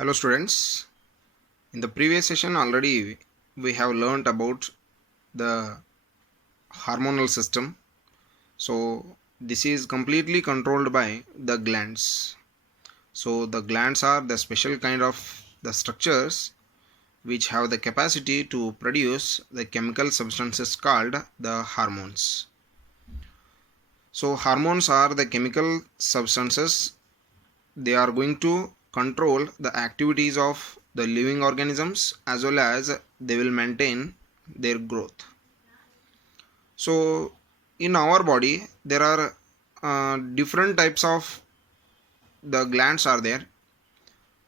Hello students, in the previous session already we have learnt about the hormonal system. So this is completely controlled by the glands. So the glands are the special kind of the structures which have the capacity to produce the chemical substances called the hormones. So hormones are the chemical substances. They are going to control the activities of the living organisms as well as they will maintain their growth. So in our body there are different types of the glands are there.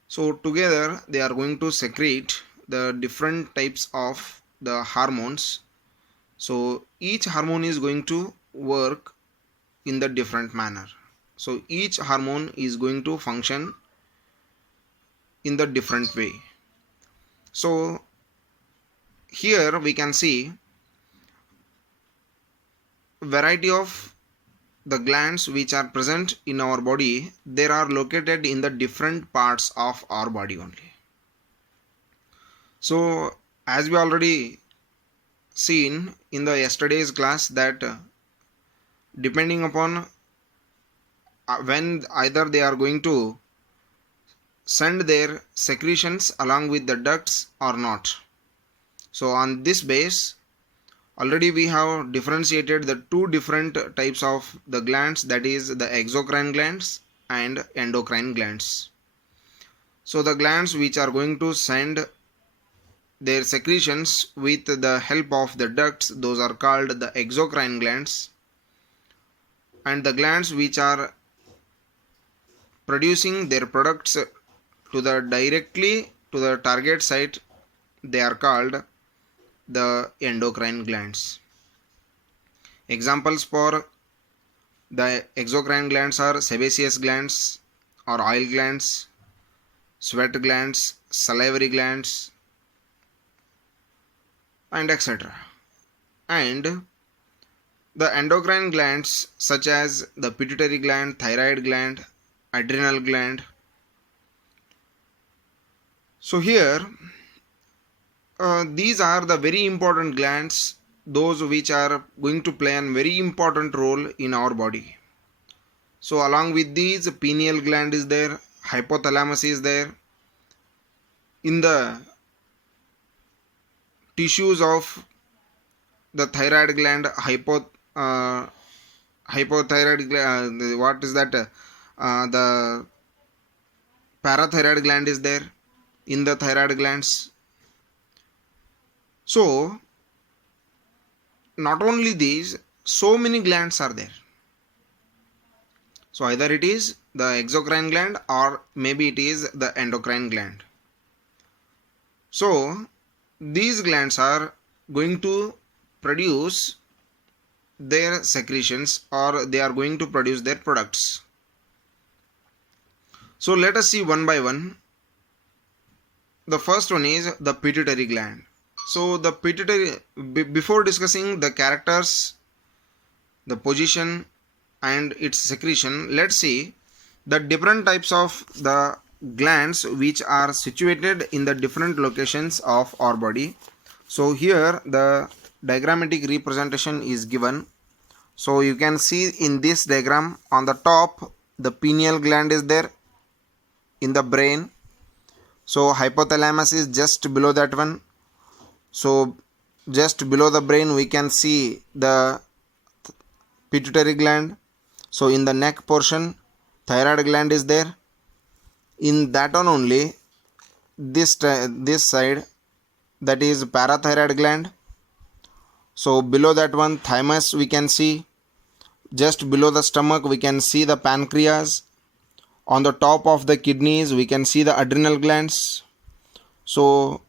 So together they are going to secrete the different types of the hormones. So each hormone is going to work in the different manner. So each hormone is going to function in the different way. So here we can see variety of the glands which are present in our body. They are located in the different parts of our body only. So as we already seen in the yesterday's class that depending upon when either they are going to send their secretions along with the ducts or not. So on this base already we have differentiated the two different types of the glands, that is the exocrine glands and endocrine glands. So the glands which are going to send their secretions with the help of the ducts, those are called the exocrine glands, and the glands which are producing their products to the directly to the target site, they are called the endocrine glands. Examples for the exocrine glands are sebaceous glands or oil glands, sweat glands, salivary glands, and etc. And the endocrine glands such as the pituitary gland, thyroid gland, adrenal gland. So here these are the very important glands, those which are going to play a very important role in our body. So along with these, pineal gland is there, hypothalamus is there. In the tissues of the thyroid gland, hypothyroid gland, what is that? The parathyroid gland is there in the thyroid glands. So not only these, so many glands are there. So either it is the exocrine gland or maybe it is the endocrine gland. So these glands are going to produce their secretions or they are going to produce their products. So let us see one by one. The first one is the pituitary gland. So the pituitary, before discussing the characters, the position and its secretion, let's see the different types of the glands which are situated in the different locations of our body. So here the diagrammatic representation is given. So you can see in this diagram on the top the pineal gland is there in the brain. So hypothalamus is just below that one. So just below the brain we can see the pituitary gland. So in the neck portion thyroid gland is there. In that one only this side, that is parathyroid gland. So below that one thymus we can see. Just below the stomach we can see the pancreas. On the top of the kidneys we can see the adrenal glands. So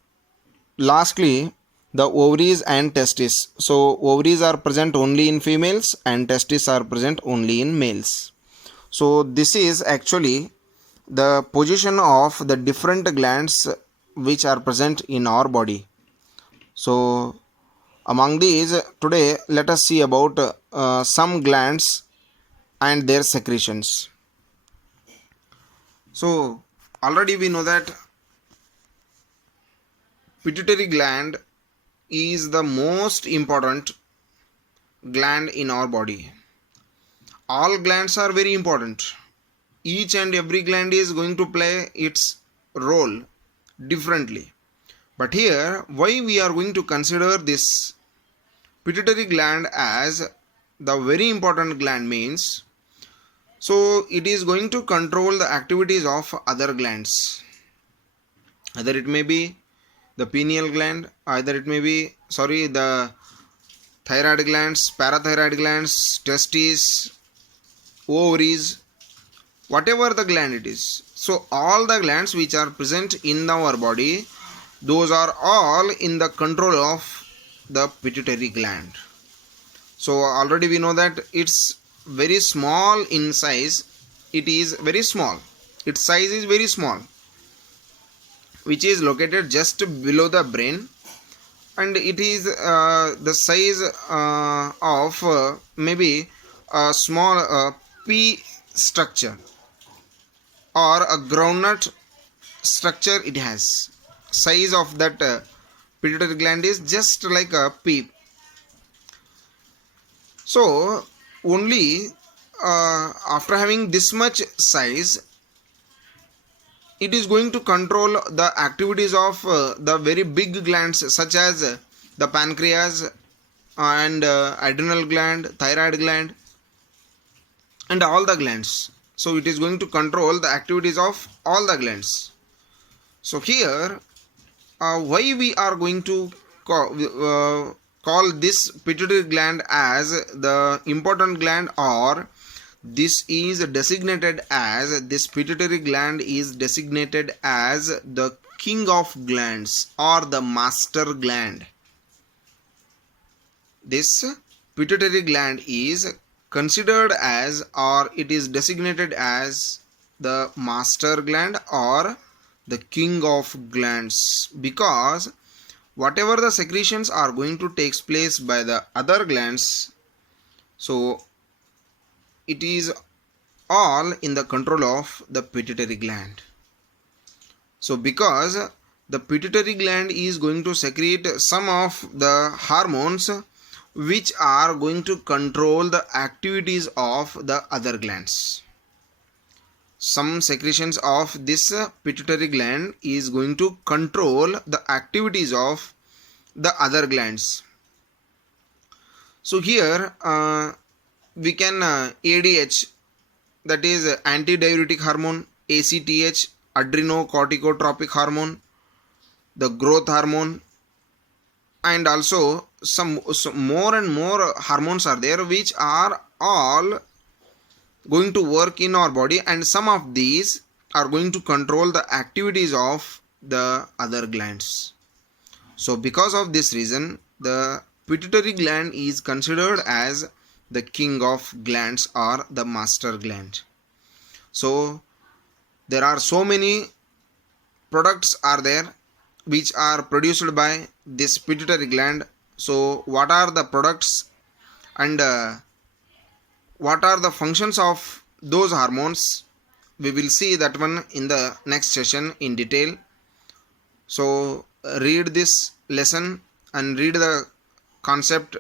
lastly the ovaries and testes. So ovaries are present only in females and testes are present only in males. So this is actually the position of the different glands which are present in our body. So among these, today let us see about some glands and their secretions. So already we know that pituitary gland is the most important gland in our body. All glands are very important. Each and every gland is going to play its role differently. But here, why we are going to consider this pituitary gland as the very important gland means, so it is going to control the activities of other glands. Either it may be the pineal gland, either it may be, the thyroid glands, parathyroid glands, testes, ovaries, whatever the gland it is. So all the glands which are present in our body, those are all in the control of the pituitary gland. So already we know that it's very small in size. It is very small. Its size is very small, which is located just below the brain, and it is the size of maybe a small pea structure or a groundnut structure. It has size of that pituitary gland is just like a pea. So only after having this much size, it is going to control the activities of the very big glands such as the pancreas and adrenal gland, thyroid gland, and all the glands. So it is going to control the activities of all the glands. So here, why we are going to call this pituitary gland as the important gland, or this pituitary gland is designated as the king of glands or the master gland. This pituitary gland is considered as, or it is designated as, the master gland or the king of glands, because whatever the secretions are going to take place by the other glands, so it is all in the control of the pituitary gland. So because the pituitary gland is going to secrete some of the hormones which are going to control the activities of the other glands. Some secretions of this pituitary gland is going to control the activities of the other glands. So here we can ADH, that is antidiuretic hormone, ACTH, adrenocorticotropic hormone, the growth hormone, and also some more and more hormones are there which are all going to work in our body, and some of these are going to control the activities of the other glands. So because of this reason, the pituitary gland is considered as the king of glands or the master gland. So there are so many products are there which are produced by this pituitary gland. So what are the products and what are the functions of those hormones? We will see that one in the next session in detail. So read this lesson and read the concept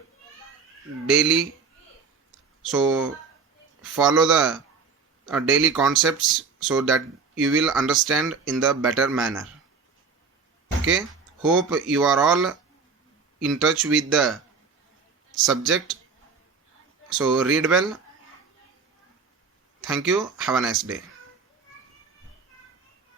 daily. So follow the daily concepts so that you will understand in the better manner. Okay, hope you are all in touch with the subject. So read well. Thank you. Have a nice day.